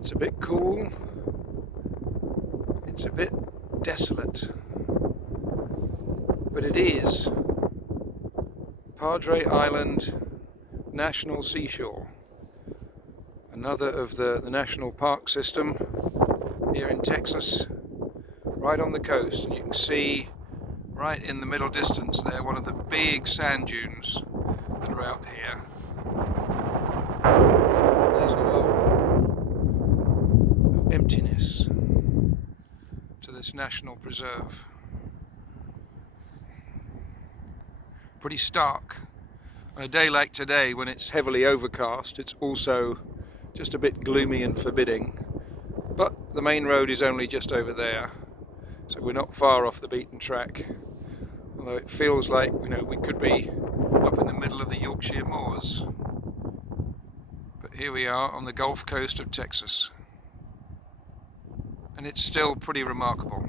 It's a bit cool, it's a bit desolate, but it is Padre Island National Seashore, another of the national park system here in Texas, right on the coast. And you can see right in the middle distance there one of the big sand dunes that are out here. There's a lot of emptiness to this national preserve. Pretty stark. On a day like today, when it's heavily overcast, it's also just a bit gloomy and forbidding. But the main road is only just over there, so we're not far off the beaten track. Although it feels like, you know, we could be up in the middle of the Yorkshire moors. But here we are on the Gulf Coast of Texas. And it's still pretty remarkable.